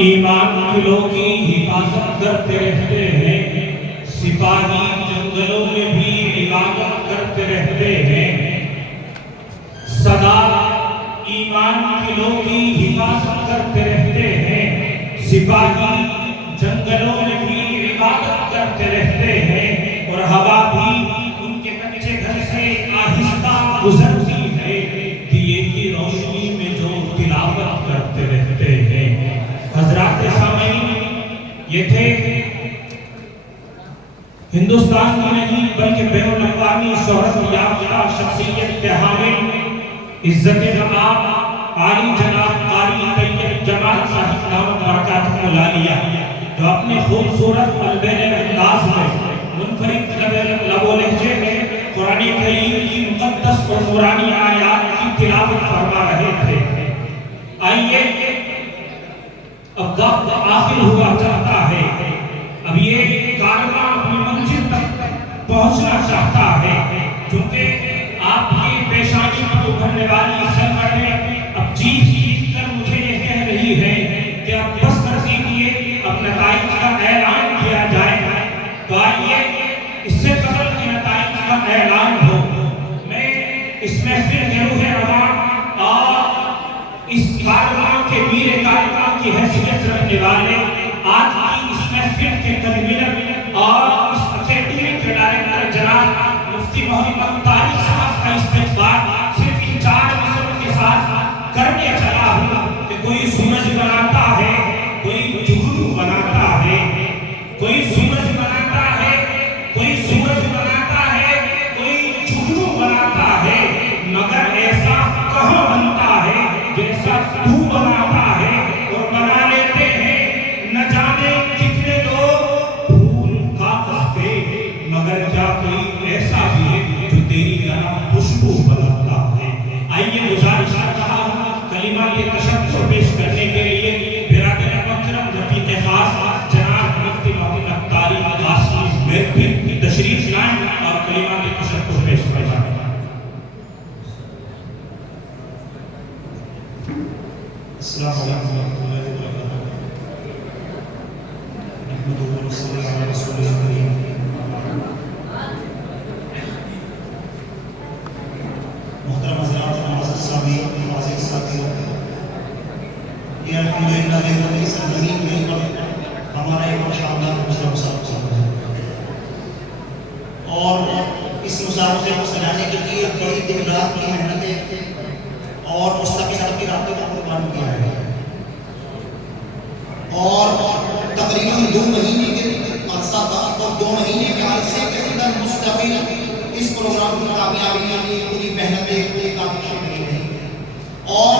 ईमान किलों की हिफाजत करते रहते हैं, सिपाही जंगलों में भी इबादत करते रहते हैं। सदा ईमान किलों की हिफाजत करते रहते हैं, सिपाही जंगलों में भी इबादत करते रहते हैं। और हवा भी उनके कच्चे घर से आहिस्ता गुजरती है, दिए की रोशनी में जो तिलावत करते रहते हैं। हजरात सामीन, ये थे हिंदुस्तान की नहीं बल्कि बैनुल अक़वामी शोहरत याफ्ता शख्सियत हामिल इज्जत जमात आली जनाब कारी तैयब जमाल साहिब नाम बरकातुहुल आलिया, जो अपने खूबसूरत अलबेले अंदाज में मुनफरिद लबो लहजे में कुरान करीम की मुक़द्दस और नूरानी आयात की तिलावत फरमा रहे थे। आइए अब वक्त आखिर हुआ चाहता है, अब ये कारवां अपनी मंजिल तक पहुंचना चाहता है, क्योंकि आपकी पेशानी पर उभरने वाली सलमा ने अब जीत कर मुझे ये कह रही है कि अब बस कर दीजिए, अब नताइज का ऐलान किया जाए। तो आइए इससे कबल के नताइज का ऐलान हो, मैं इस महफिल के रूह रवां और इस कारवां के मीर कारवां की हैसियत रखने वाले आज की इस महफिल के कन्वीनर और इस अकेडमी के डायरेक्टर जनाब मुफ्ती मोहम्मद तारिक साहब का इस्तेमाल सिर्फ इन 4 मिसरों के साथ करने चला हूँ कि कोई सूरज बनाता है, कोई जुगनू बनाता है, कोई सूरज बनाता है, कोई सूरज बनाता है, कोई जुगनू बनाता है, मगर ऐसा कहाँ बनता है जैसा तू बनाता है। और बना लेते हैं न जाने कितने लोग फूल कागज पे, मगर क्या कोई ऐसा भी है जो तेरी तरह खुशबू बनाता है। आइए गुजारिश कर रहा हूँ कलिमा के तशक्कुर पेश करने के लिए बिरादर मोहतरम रफीक खास जनाब मुफ्ती मोहम्मद तारिक कासिम महफिल तशरीफ लाएं और कलिमा के तशक्कुर पेश फरमाएं। अस्सलामु अलैकुम वरहमतुल्लाहि वबरकातुहू। नहमदुहु व नसल्ली अला रसूलिल करीम। मोहतरम हज़रात, मुअज़्ज़ज़ सामीन, मुअज़्ज़ज़ साथियों, ये अल्हम्दुलिल्लाह की सरज़मीन में हमारा एक शानदार दूसरा मुसाबका चल रहा है और इस मुसाबके को सजाने के लिए कई दिन रात की मेहनतें और मुस्तकिल की रातों को कुर्बान किया है और तकरीबन 2 महीने के अरसा तक और 2 महीने के अरसे के अंदर मुस्तकिल इस प्रोग्राम की कामयाबी के लिए पूरी मेहनतें काफ़ी शामिल रही और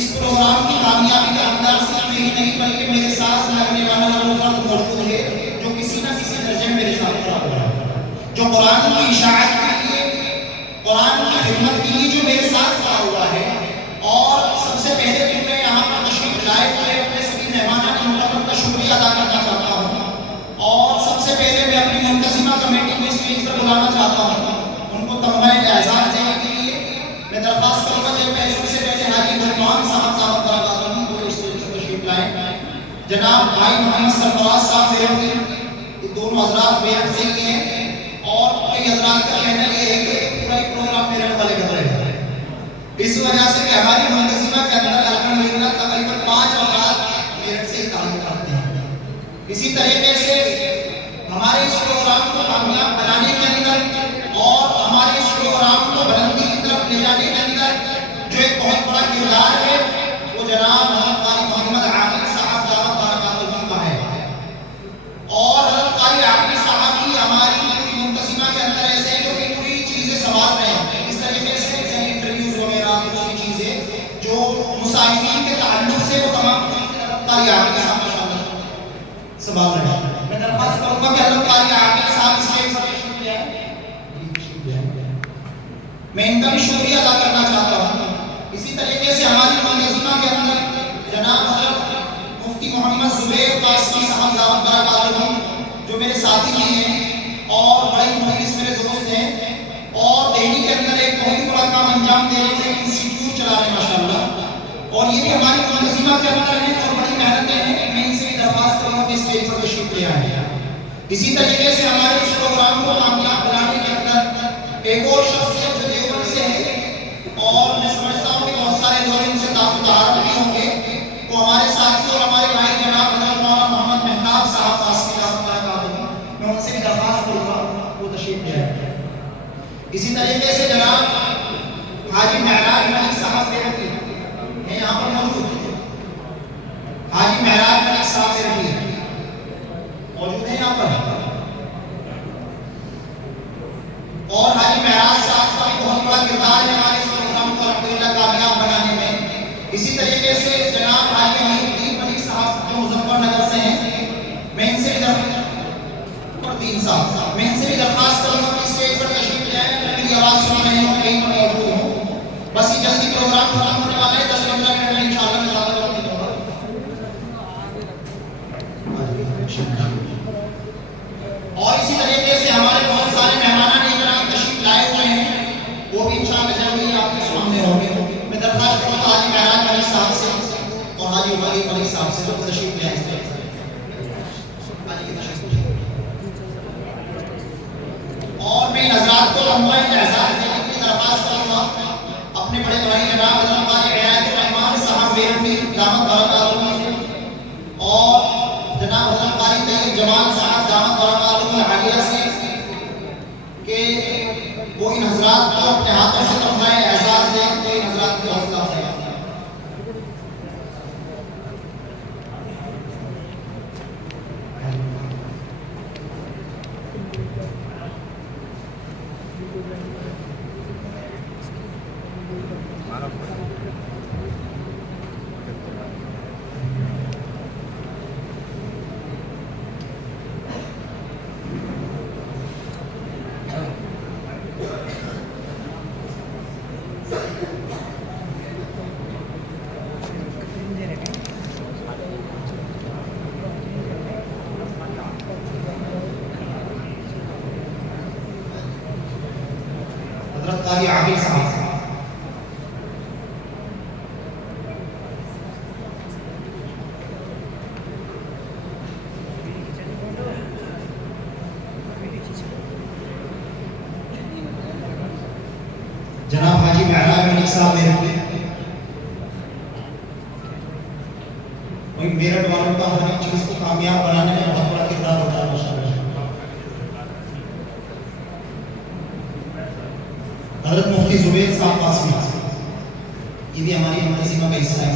इस प्रोग्राम की कामयाबी का अंदाज सिर्फ यही नहीं बल्कि मेरे साथ लगने वाला वो फर्द मौजूद है जो किसी न किसी दर्जे में मेरे साथ खड़ा हुआ है, जो कुरान की इशाअत के लिए, कुरान की खिदमत के लिए जो मेरे साथ खड़ा हुआ है। और सबसे पहले तो मैं यहाँ पर तशरीफ लाए हुए अपने सभी मेहमानान मुकर्रम का शुक्रिया अदा करना चाहता हूँ और सबसे पहले मैं अपनी मुंतज़िमा कमेटी को स्टेज पर बुलाना चाहता हूँ, उनको तमग़ा एज़ाज़ देने के लिए मैं दरख्वास्त करूँगा कि सबसे पहले हाजी गुलमान साहब को स्टेज पर तशरीफ लाएँ। जनाब भाई मोहम्मद सरफराज साहब मेरे ये दोनों हजरात बेहद सही हैं और कई हजरात का कहना ये है कि पूरा एक प्रोग्राम मेरे वाले कर रहे हैं, इस वजह से कि हमारी मुंतज़िमा के अंदर अल्हम्दुलिल्लाह तकरीबन 5 औलाद मेरठ से ताल्लुक़ रखते हैं। इसी तरीके से हमारे इस प्रोग्राम को कामयाब बनाने के अंदर और हमारे इस प्रोग्राम को बुलंदी की तरफ ले जाने के अंदर जो एक बहुत बड़ा किरदार है वो जनाब मोहम्मद आकिब साहब दामत बरकातुहू का है और हज़रत कारी आकिब साहब ही हमारी पूरी मुंतज़िमा के अंदर ऐसे हैं जो कि पूरी चीज़ें संभाल रहे हैं। इस तरीके से इंटरव्यूज वगैरह दूसरी चीज़ें जो मुसाहिबीन के ताल्लुक से वो तमाम कारी आकिब साहब माशाअल्लाह संभाल रहे हैं। मैं दरख्वास्त करूँगा कि हज़रत कारी आकिब साहब स्टेज पर तशरीफ ले आएं। मैं इनका भी शुक्रिया अदा करना चाहता हूँ। इसी तरीके से हमारी मुंतज़िमा के अंदर जनाब हज़रत मुफ्ती मोहम्मद ज़ुबैर कासिमी साहब दामत बरकातुहू जो मेरे साथी भी हैं और बड़े मुहद्दिस मेरे दोस्त हैं और दिल्ली के अंदर एक बहुत ही बड़ा काम अंजाम दे रहे हैं, इंस्टीट्यूट चला रहे हैं माशाअल्लाह, और ये भी हमारी मुंतज़िमा के अंदर है और बड़ी मेहनत आए। इसी तरीके से हमारे इस प्रोग्राम को कामयाब बनाने के अंदर एक और शख्सियत जो देवबंद से है और मैं समझता हूँ कि बहुत सारे लोग इनसे तारुफ भी होंगे, वो हमारे साथी और हमारे भाई जनाब हज़रत मौलाना मोहम्मद मेहताब साहब मैं उनसे भी दरख्वास्त करूँगा वो तशरीफ ले आए। इसी तरीके से जनाब हाजी महराज मलिक साहब हैं यहाँ पर मौजूद हैं। हाजी महराज मलिक साहब मौजूद है यहाँ पर, और हाजी महराज साहब का बहुत बड़ा किरदार है हमारे इस प्रोग्राम को अल्हम्दुलिल्लाह कामयाब बनाने में। इसी तरीके से जनाब हाजी अमीरुद्दीन मलिक साहब जो मुजफ्फरनगर से हैं, मैं इनसे भी दरख्वास्त करूँगा कि स्टेज पर तशरीफ ले आएं। मेरी आवाज़ सुन रहे हो, कहीं पर मौजूद हो, बस ये जल्दी प्रोग्राम खत्म होने वाला है, 10-15 मिनट में इंशाअल्लाह और इसी तरीके से हमारे बहुत सारे मेहमान इकराम तशरीफ लाए हुए हैं, वो भी इंशाअल्लाह जल्दी आपके सामने होंगे। मैं दरख्वास्त करूँगा हाजी महराज मलिक साहब से और हाजी वली मलिक साहब से जो तशरीफ ले आए। और मैं हज़रात को लंबा एहसास देने की दरख्वास्त करूँगा अपने बड़े भाई जनाब हज़रत हाजी इनायतुर रहमान साहब बेरमी दामत बरकातुहू और जनाब हज़रत कारी तैयब जमाल साहब दामत बरकातुहू हालिया से कि वो इन हज़रात को अपने हाथों से तोहफ़ा एहसास दें, तो इन हज़रात की हौसला अफ़ज़ाई। कारी आबिद साहब जनाब हाजी महराज मलिक साहब मेरठ वालों का हर एक चीज को कामयाब बनाने में बहुत बड़ा किरदार होता है माशाअल्लाह। हज़रत मुफ्ती जुबैर साहब कासमी ये भी हमारी मुंतज़िमा का हिस्सा है।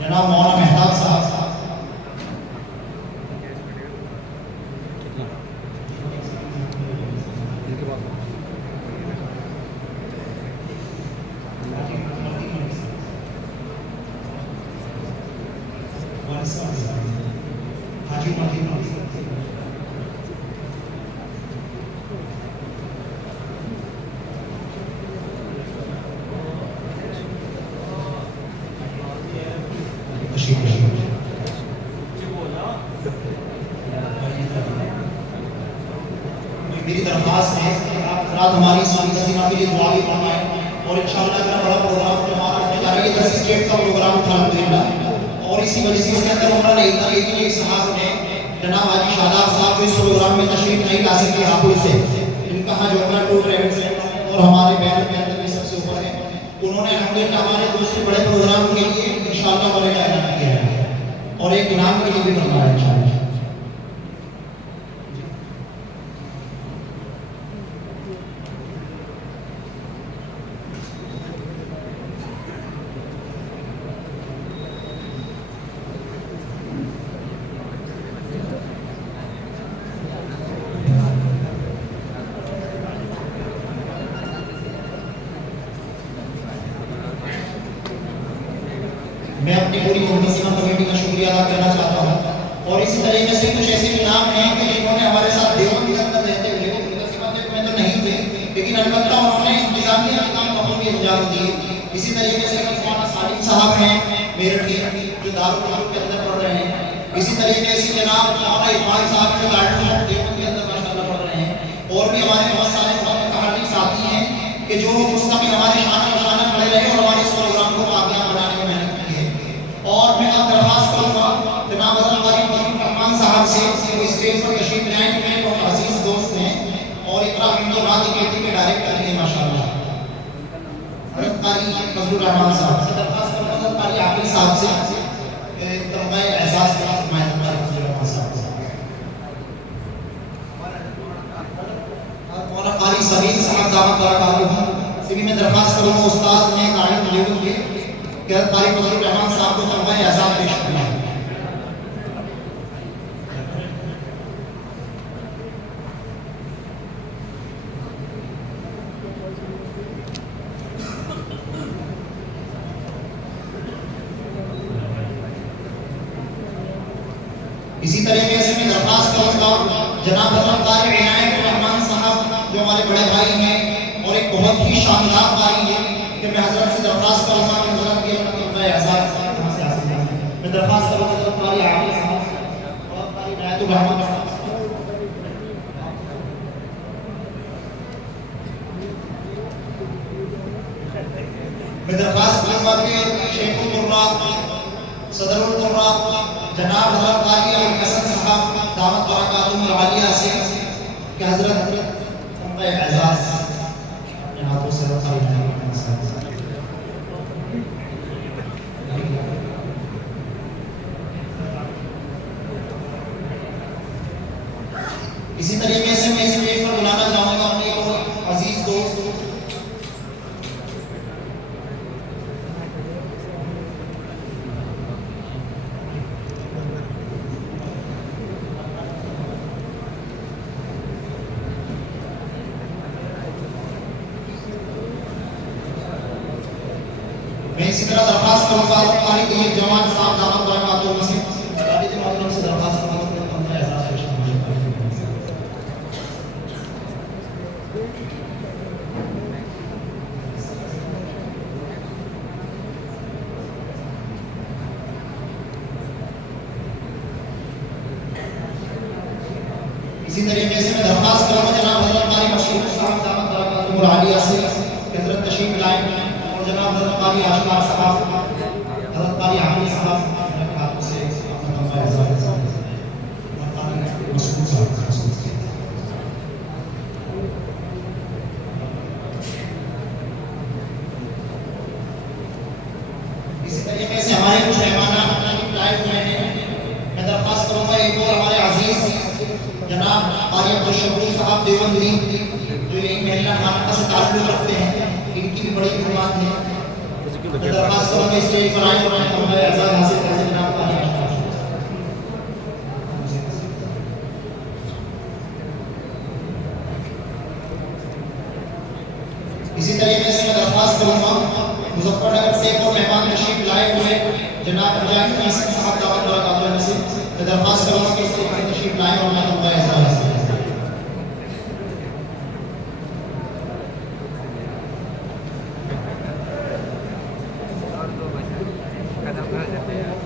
जनाब मौलाना मेहताब साहब हाजी मेरी दरख्वास्त है आप रात हमारी मुंतज़िमा के लिए दुआ भी फरमाएं और इंशाअल्लाह इतना बड़ा प्रोग्राम जमात होने जा रहा है। 10 स्टेट का प्रोग्राम था अल्हम्दुलिल्लाह और इसी वजह से इसके अंदर उम्र नहीं था, लेकिन एक साहब ने जनाब हाजी शादाब साहब को इस प्रोग्राम में तशरीफ नहीं ला सके हापुड़ से, इनका हाँ जो अपना टूर ट्रैवल्स और हमारे बैनर में सबसे ऊपर है, उन्होंने अल्हम्दुलिल्लाह हमारे दूसरे बड़े प्रोग्राम के लिए इंशाअल्लाह वाले का ऐलान किया है और एक इनाम के लिए भी बनना है इंशाअल्लाह। मैं अपनी पूरी मुंतज़िमा कमेटी का शुक्रिया अदा करना चाहता हूँ और इसी तरीके से कुछ ऐसे इनाम हैं कि जिन्होंने हमारे साथ देवबंद के अंदर रहते हुए मुंतज़िमा में तो नहीं थे, लेकिन अलबत्ता उन्होंने इंतजामिया के काम बहुत भी अंजाम दिए। इसी तरीके से मौलाना सालिम साहब हैं मेरठ के जो दारुल उलूम के अंदर पढ़ रहे हैं। इसी तरीके से जनाब मौलाना इकबाल साहब जो दारुल देवबंद के अंदर माशाअल्लाह पढ़ रहे हैं और भी हमारे बहुत सारे मुतहर्रिक साथी हैं कि जो मुस्तकिल हमारे शान पढ़े रहे और हमारे इस प्रोग्राम को कामयाब बनाने में मेहनत की है। और मैं अब दरख्वास्त करूँगा जनाब हज़रत कारी मशरूफ रहमान साहब से वो स्टेज पर तशरीफ लाए तो मेरे बहुत अजीज दोस्त हैं और इकरा हिंदू राज अकेडमी के डायरेक्टर हैं माशाल्लाह हज़रत कारी फजलुर रहमान साहब से दरखास्त करूंगा हज़रत कारी आकिल साहब से तमगा एहसास का फरमाया कारी फजलुर रहमान साहब और मौलाना कारी सबीर साहब दामत बरकातहू से भी मैं दरखास्त करूंगा उस्ताद ने गाड़ी लेवल पे कि हज़रत कारी फजलुर रहमान साहब को तमगा एहसास पेश करना है। इसी तरीके से मैं दरखास्त करूंगा जनाब हज़रत कारी इनायत रहमान साहब जो हमारे बड़े भाई हैं और एक बहुत ही शानदार कारी है कि मैं हज़रत से दरखास्त करूंगा कि हज़रत के अपना एहसास कहां से हासिल करें। मैं दरखास्त करूंगा हज़रत कारी आकिल साहब और कारी इनायत रहमान मैं दरखास्त करूंगा कि शेखुल कुर्रा सदरुल कुर्रा जनाब हज़रत कारी अली हसन साहब दामत बरकातहू आलिया से कि हज़रत उनका एजाज़ अपने हाथों से रखा है। इसी तरीके से मैं इस स्टेज पर बुलाना चाहूँगा अपने एक अजीज दोस्त मैं इसी तरह दरखास्त करूंगा कारी तैयब जवान साहब दामत बरकातहू से गाड़ी के माध्यम से दरखास्त करूंगा कि उनका एहसास पेश कीजिए। इसी तरीके से मैं दरखास्त करूंगा जनाब हज़रत कारी मशरूफ साहब दामत बरकातहू आलिया से हज़रत तशरीफ लाए और जनाब हज़रत कारी आशकार साहब हज़रत कारी आकिल साहब मेरे हाथों से अपना तमगा एहसास और कारी मशरूफ साहब इसी तरीके से हमारे कुछ मेहमान लाए हुए हैं। मैं दरखास्त करूंगा एक और हमारे अजीज जनाब कारी अब्दुल शकूर साहब देवबंदी जो एक महिला खाना से ताल्लुक़ रखते हैं इनकी भी बड़ी खिदमत है। मैं दरखास्त करूंगा स्टेज पर आए और तमगा एहसास हासिल करें जनाब कारी इसी तरीके से मैं दरखास्त करूंगा मुजफ्फरनगर से एक और मेहमान तशरीफ लाए हुए जनाब मुजाहिद हसन साहब दामत बरकातहू से मैं दरखास्त करूंगा कि स्टेज पर तशरीफ लाए और तमगा एहसास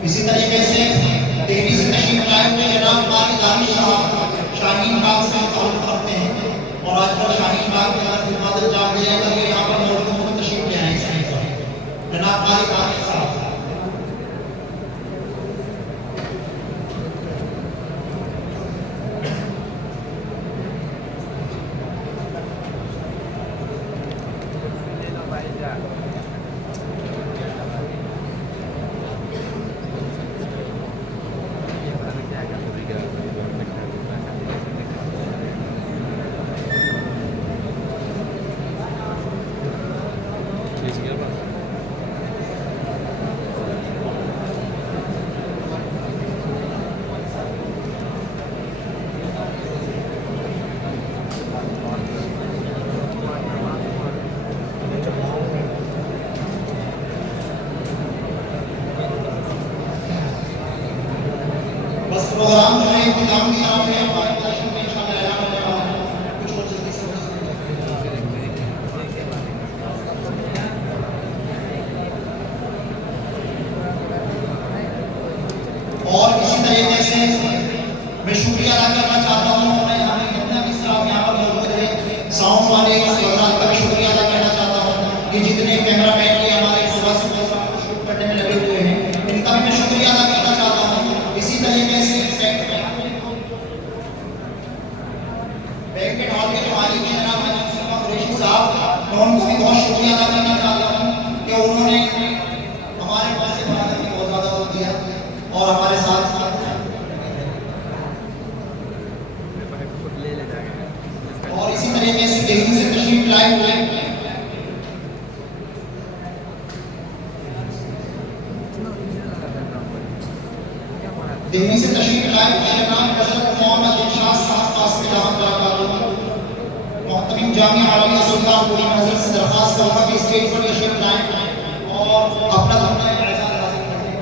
इसी तरीके से देहरी से तशरीफ लाए हुए जनाब कारी दानिश साहब शाहीन बाग से ताल्लुक़ रखते हैं और आजकल शाहीन बाग में अगर इबादत जा रही है तो यहाँ पर मौजूद होकर तशरीफ ले आए हैं जनाब कारी दानिश साहब। बस प्रोग्राम जो है इंतजाम की तरफ है हमारे दर्शन में इंशाल्लाह ऐलान होने वाला है कुछ और जल्दी से और इसी तरीके से मैं शुक्रिया अदा करना चाहता हूँ मैं हमें जितना भी स्टाफ यहाँ पर मौजूद है साउंड वाले हजरात का भी शुक्रिया अदा करना चाहता हूँ कि जितने कैमरामैन के हमारे सुबह सुबह शूट करने में लगे हुए हैं इनका भी मैं शुक्रिया अदा करना चाहता हूँ। इसी तरीके दिल्ली से तशरीफ लाए जनाब हज़रत मोहम्मद इरशाद साहब कासिम दामद बरकातहू मोहतमिम जामिया आलमिया सुल्तानपुरी में हज़रत से दरख्वास्त करूंगा कि स्टेज पर तशरीफ लाएं और अपना धरना एजाज़ हासिल करें।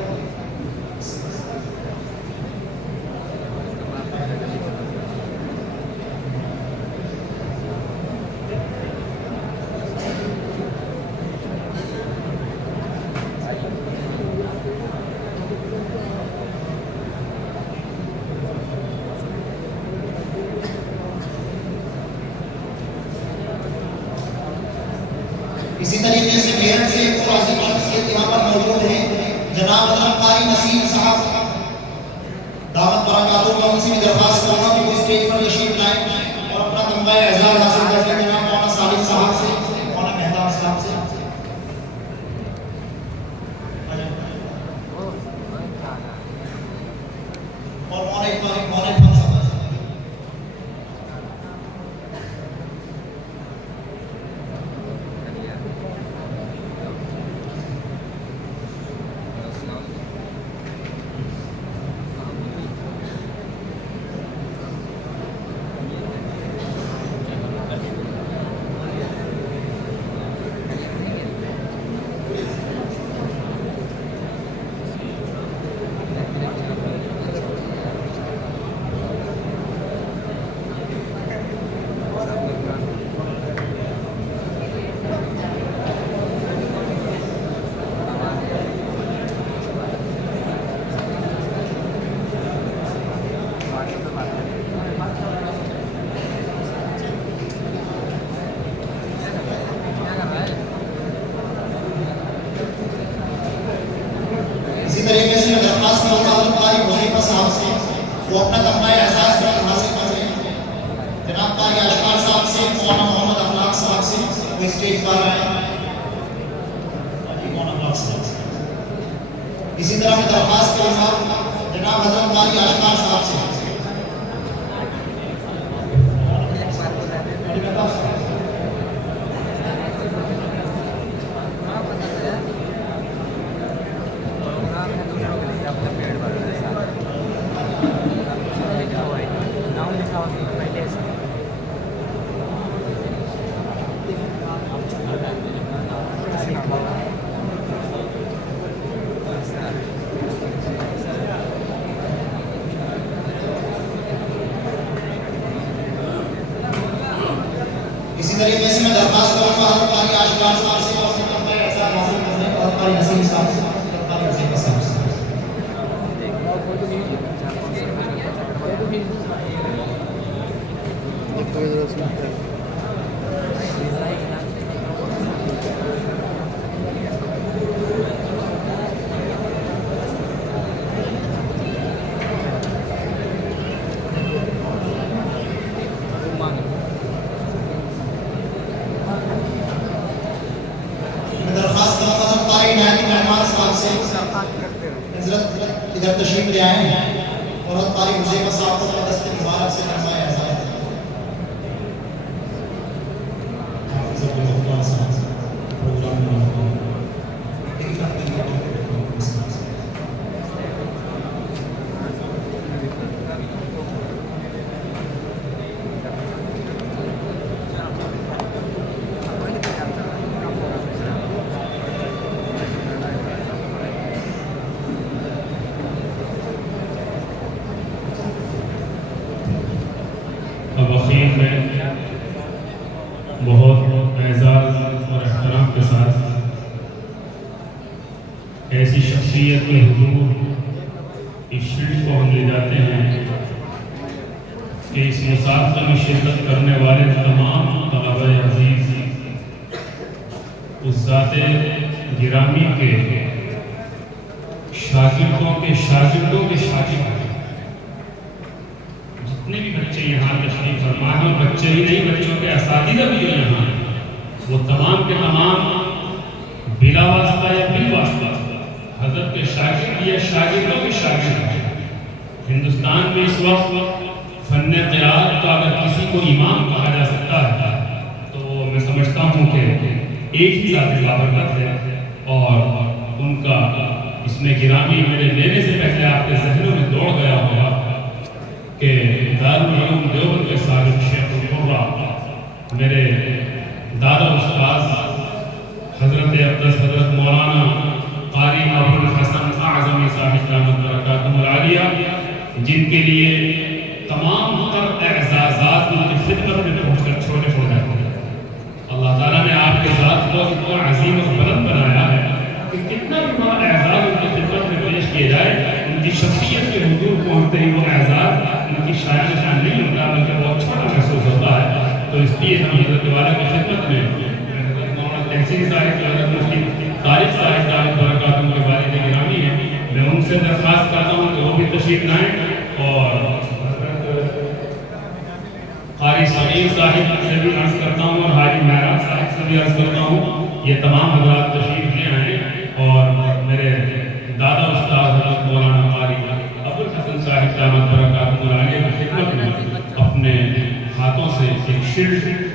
इसी तरीके से मेरठ से एक आज़िम शख्सियत यहाँ पर मौजूद है जनाब हज़रत कारी नसीम साहब दामद बरकातहू का उनसे भी दरख्वास्त करूँगा कि वो स्टेज पर तशरीफ लाएं और अपना तमगा एजाज़ हासिल करके जनाब मौलाना सालिम साहब से मौलाना मेहताब साहब से और मौलाना इकबाल साहब इसी तरीके से मैं दरख्वास्त करूँगा हज़रत कारी हुज़ैफा साहब से वो अपना तमगा एजाज़ हासिल कर लें। जनाब कारी अशफाक साहब से मौलाना मोहम्मद अखलाक साहब से वो स्टेज पर आए। इसी तरह मैं दरख्वास्त करूँगा जनाब हज़रत कारी अशफाक साहब से इसी तरीके से मैं दरख्वास्त करूँगा हज़रत कारी आशिकान साहब से और तमगा एजाज़ हासिल करने और कारी नसीम साहब से और कारी हुज़ैफा साहब से दरख्वास्त करूँगा हज़रत कारी इनायत रहमान साहब से हज़रत इधर तशरीफ ले आए और हज़रत कारी हुज़ैफा साहब को दस्ते मुबारक से तमगा एजाज़ अखीर में बहुत एजाज़ और एहतराम के साथ ऐसी शख्सियत के हुजूर इस शील्ड को हम ले जाते हैं कि इस मुसाफिर में शिरकत करने वाले तमाम तलबा अज़ीज़ उस ज़ाते गिरामी के शागिर्दों के शागिर्द जितने भी बच्चे यहाँ तशरीफ फरमा हैं, बच्चे ही नहीं बच्चों के असातिज़ा भी जो यहाँ हैं वो तमाम के तमाम बिला वास्ता या बिल वास्ता हज़रत के शागिर्द या शागिर्दों के शागिर्द हैं। हिंदुस्तान में इस वक्त फ़न क़िराअत का अगर किसी को इमाम कहा जा सकता है तो मैं समझता हूँ कि एक ही ज़ात बाबरकत है और उनका इसमें गिरामी मेरे लेने से पहले आपके ज़हनों में दौड़ गया मेरे दादा उस्ताद हज़रत अब्दस हज़रत मौलाना क़ारी अबुल हसन आज़मी साहिब रहमत बरकातुहुल आलिया, जिनके लिए तमाम तर एज़ाज़ात उनकी खिदमत में पहुँचकर छोटे हो जाते हैं। अल्लाह ताला ने आपके ज़ात को इतना अजीम और बुलंद बनाया है कि कितना भी बड़ा एज़ाज़ उनकी खिदमत में पेश किया जाए, उनकी शख्सियत के हुजूर पहुँचते ही वो एज़ाज़ उनकी शान नहीं होता, बल्कि बहुत छोटा महसूस होता है। तो इसलिए हम हज़रत वाला की खिदमत में तहसील साहिब मुफ्ती तारिक साहिब रहमत बरकातुहू के वालिद गिरामी हैं, मैं उनसे दरख्वास्त करता हूँ कि वो भी तशरीफ लाएँ और क़ारी सगीर साहिब से भी अर्ज़ करता हूँ और हाजी महराज साहिब से भी अर्ज़ करता हूँ, ये तमाम हज़रात तशरीफ ले आएँ और मेरे दादा उस्ताद हज़रत मौलाना क़ारी अबुल हसन साहिब रहमत बरकातुहू की खिदमत में अपने हाथों से एक शील्ड